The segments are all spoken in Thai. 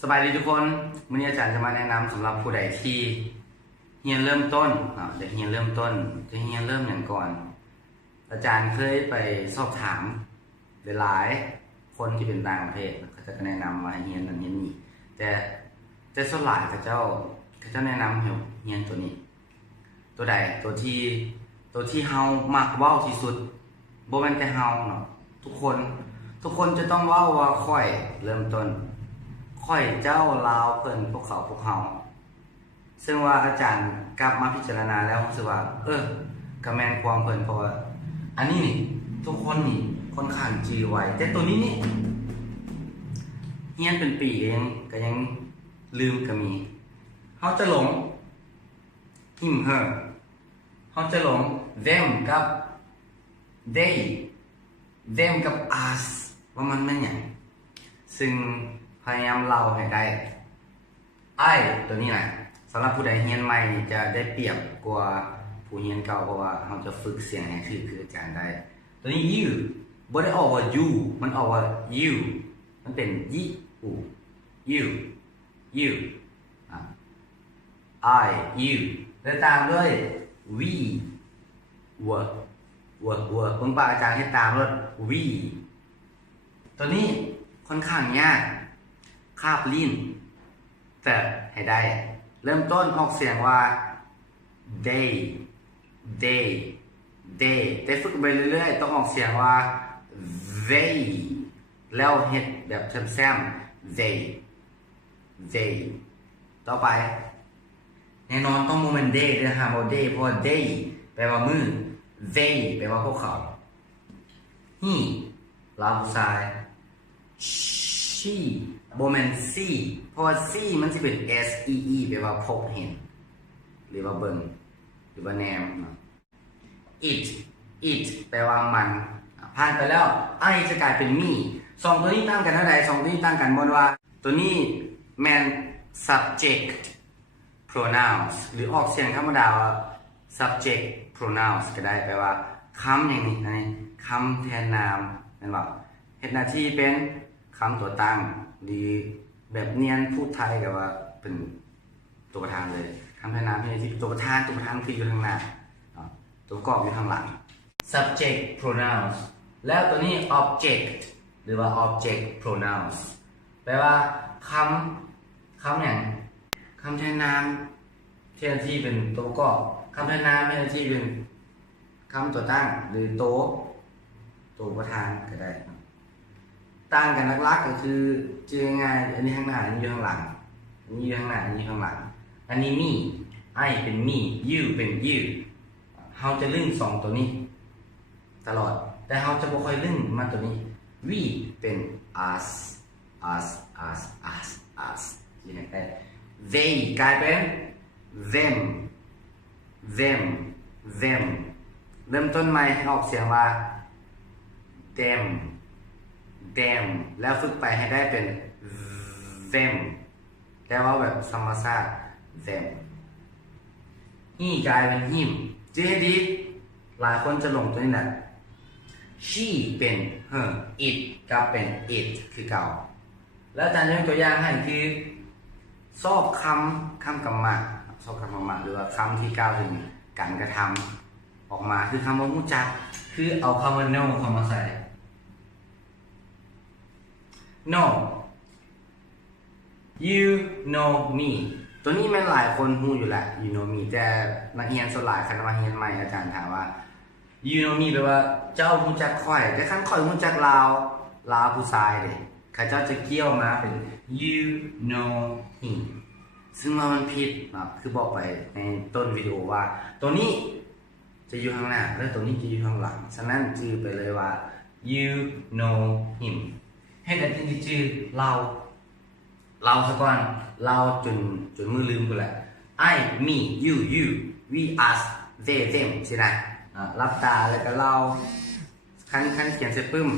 สบายดีทุกคนวันนี้อาจารย์จะมาแนะนำสำหรับผู้ใดที่เรียนเริ่มต้นเด็กเรียนเริ่มต้นจะเรียนเริ่มอย่างก่อน อาจารย์เคยไปสอบถามหลายคนที่เป็นต่างประเทศเขาจะแนะนำมาให้เรียนนั่นเรียนนี่แต่ส่วนหลายเขาเจ้าแนะนำให้เรียนตัวนี้ ตัวใดตัวที่เฮามักเว้าที่สุดบ่แม่นแต่เฮาเนาะทุกคนจะต้องเว้าว่าค่อยเริ่มต้นค่อยเจ้าลาวเพิ่นพวกเฮาซึ่งว่าอาจารย์กลับมาพิจารณาแล้วรู้สึกว่าก็แม่นความเพิ่นเพราะว่าอันนี้นี่ทุกคนนี่ค่อนข้างจื้อไว้แต่ตัวนี้นี่เรียนเป็นปีก็ยังลืมก็มีเฮาจะหลงhim her เขาจะหลง them กับ they them กับ us ว่ามันไม่อย่างซึ่งพยายามเล่าให้ได้ I ตัวนี้แหละสำหรับผู้ใดเรียนใหม่จะได้เปรียบกว่าผู้เรียนเก่าเพราะว่าเขาจะฝึกเสียงให้คืออาจารย์ได้ตัวนี้ you บ่ได้ออกว่า you มันออกว่า you มันเป็น you I you แล้วตามด้วย we were เพิ่งป้าอาจารย์ให้ตามด้วย we ตัวนี้ค่อนข้างยากคาบลิ้นแต่ให้ได้เริ่มต้นออกเสียงว่า they แต่ฝึกไปเรื่อยๆต้องออกเสียงว่า they แล้วเฮ็ดแบบแซมๆ they ต่อไปแน่นอนต้องโมเมนต์ day ด้วยนะครับเพราะ day เพราะ day แปลว่ามือ they แปลว่าพวกเขา he ลาวผู้ชาย she โมเมนต์ see เพราะว่า see มันจะเป็น see แปลว่าพบเห็นหรือว่าเบิ่งหรือว่าแนม it แปลว่ามันผ่านไปแล้ว I จะกลายเป็น me สองตัวนี้ตั้งกันเท่าไหร่สองตัวนี้ตั้งกันบนว่าตัวนี้แมน subject pronouns หรือออกเสียงธรรมดาว่า subject pronouns ก็ได้แปลว่าคำอย่างนี้คำแทนนามนั่นว่าเฮ็ดหน้าที่เป็นคำตัวตั้งหรือแบบเนียนพูดไทยกับว่าเป็นตัวประธานเลยคำแทนนามที่ตัวประธานคืออยู่ข้างหน้าตัวประกอบอยู่ข้างหลัง subject pronouns แล้วตัวนี้ object หรือว่า object pronouns แปลว่าคำอย่างคำแทนนามแทนที่เป็นตัวประกอบคำแทนนามแทนที่เป็นคำตัวตั้งหรือตัวประธานก็ได้ต่างกันหลักๆก็คือชื่อง่ายอันนี้ข้างหน้าอันนี้อยู่ข้างหลังอันนี้อยู่ข้างหน้าอันนี้ข้างหลังอันนี้ me I เป็น me you เป็น you เราจะลึงสองตัวนี้ตลอดแต่เราจะบ่ค่อยลึงมาตัวนี้ we เป็น us ที่ไหนได้ they กลายเป็น them เริ่มต้นใหม่ให้ออกเสียงว่า them แล้วฝึกไปให้ได้เป็น them แต่ว่าแบบธรรมชาติ them he กลายเป็น him เจดีหลายคนจะหลงตัวนี้แหละ she เป็น her it ก็เป็น it คือเก่าแล้วอาจารย์จะยกตัวอย่างให้คือชอบคำกรรมะหรือว่าคำที่กล่าวถึงการกระทำออกมาคือคำว่ารู้จักคือเอาคำว่า know เข้ามาใส่ know you know me ตัวนี้แม่นหลายคนรู้อยู่แหละ you know me แต่นักเรียนส่วนหลายคณะเรียนใหม่อาจารย์ถามว่า you know me แปลว่าเจ้ารู้จักค่อยแต่คันค่อยรู้จักลาวผู้ชายเด้ข้าเจ้าจะเกี่ยวมาเป็น you know him ซึ่งมันผิดคือบอกไปในต้นวิดีโอว่าตัวนี้จะอยู่ข้างหน้าและตัวนี้จะอยู่ข้างหลังฉะนั้นจื่อไปเลยว่า you know him ให้กันที่จื่อเราซะก่อนเราจนมือลืมไปแหละ I me you we us they them ใช่ไหมรับตาแล้วก็เราขั้นเขียนเสร็จปึ้ม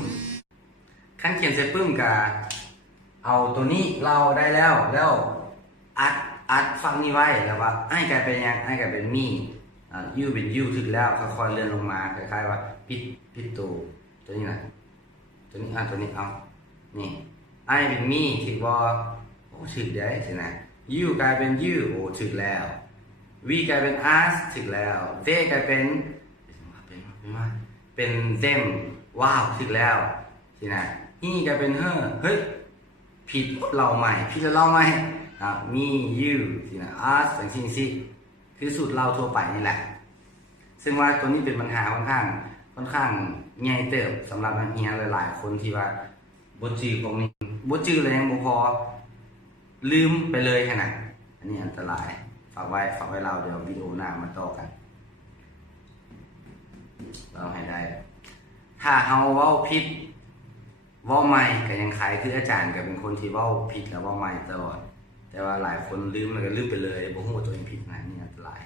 กับเอาตัวนี้เราได้แล้วอัดฟังนี้ไว้แล้วว่าไอ้กลายเป็นยังไอ้กลายเป็นมียูเป็นยูถึงแล้วค่อยๆเลื่อนลงมาคล้ายๆว่าปิดตัวนี้นะตัวนี้เอานี่ไอ้เป็นมีถือว่าโอ ถึกได้สินะ you กลายเป็น you โอ้ถึกแล้ว we กลายเป็น us ถึกแล้ว they กลายเป็นthem ว้าวถึกแล้วสินะ he กลายเป็น her เฮ้ยผิดเราใหม่ผิดแล้วเราใหม่me you สินะ us อย่างสิคือสูตรเราทั่วไปนี่แหละซึ่งว่าตัวนี้เป็นปัญหาค่อนข้างใหญ่เติบสำหรับนักเรียนหลายๆคนที่ว่าบ่จื้อพวกนี้บ่จื้อเลยยังบ่พอลืมไปเลยขนาดอันนี้อันตรายฝากไว้เราเดี๋ยววิดีโอหน้ามาต่อกันเราให้ได้ถ้าเฮาเว้าผิดเว้าใหม่ก็ยังคล้ายคืออาจารย์ก็เป็นคนที่เว้าผิดแล้วเว้าใหม่ตลอดแต่ว่าหลายคนลืมแล้วก็ลืมไปเลยบ่ฮู้ว่าตัวเองผิดนะนี่อันตราย